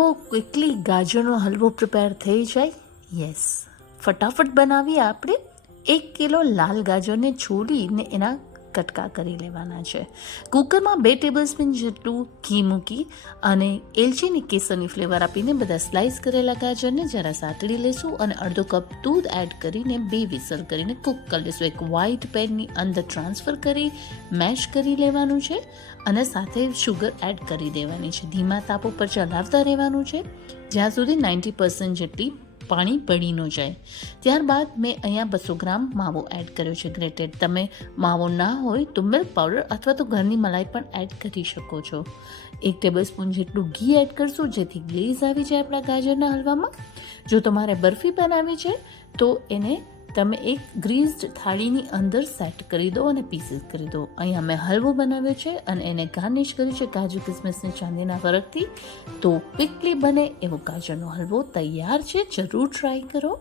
તો ક્વિકલી ગાજરનો હલવો પ્રિપેર થઈ જાય. યસ, ફટાફટ બનાવીએ આપણે. 1 કિલો લાલ ગાજરને છોલીને એના કટકા કરી લેવાના છે. કુકરમાં 2 ટેબલસ્પૂન જેટલું ઘી મૂકી અને એલચીની કેસરની ફ્લેવર આપીને બધા સ્લાઇસ કરેલા ગાજરને જરા સાતળી લેશું અને અડધો કપ દૂધ એડ કરીને 2 વિસલ કરીને કૂક કરી લઈશું. એક વ્હાઇટ પેનની અંદર ટ્રાન્સફર કરી મેશ કરી લેવાનું છે અને સાથે શુગર એડ કરી દેવાની છે. ધીમા તાપ ઉપર ચલાવતા રહેવાનું છે જ્યાં સુધી 90% જેટલી પાણી બળી ન જાય. ત્યારબાદ મેં અહીંયા 200 ગ્રામ માવો એડ કર્યો છે ગ્રેટેડ. તમે માવો ના હોય તો મિલ્ક પાવડર અથવા તો ઘરની મલાઈ પણ એડ કરી શકો છો. 1 ટેબલસ્પૂન જેટલું ઘી એડ કરશું જેથી ગ્લેઝ આવી જાય આપણા ગાજરના હલવામાં. જો તમારે બરફી બનાવવી છે તો એને તમે એક ગ્રીઝડ થાળીની અંદર સેટ કરી દો અને પીસીસ કરી દો. અહીંયા મેં હલવો બનાવ્યો છે અને એને ગાર્નિશ કર્યું છે કાજુ કિસમિસની ચાંદીના ફરકથી. તો ક્વિકલી બને એવો ગાજરનો હલવો તૈયાર છે. જરૂર ટ્રાય કરો.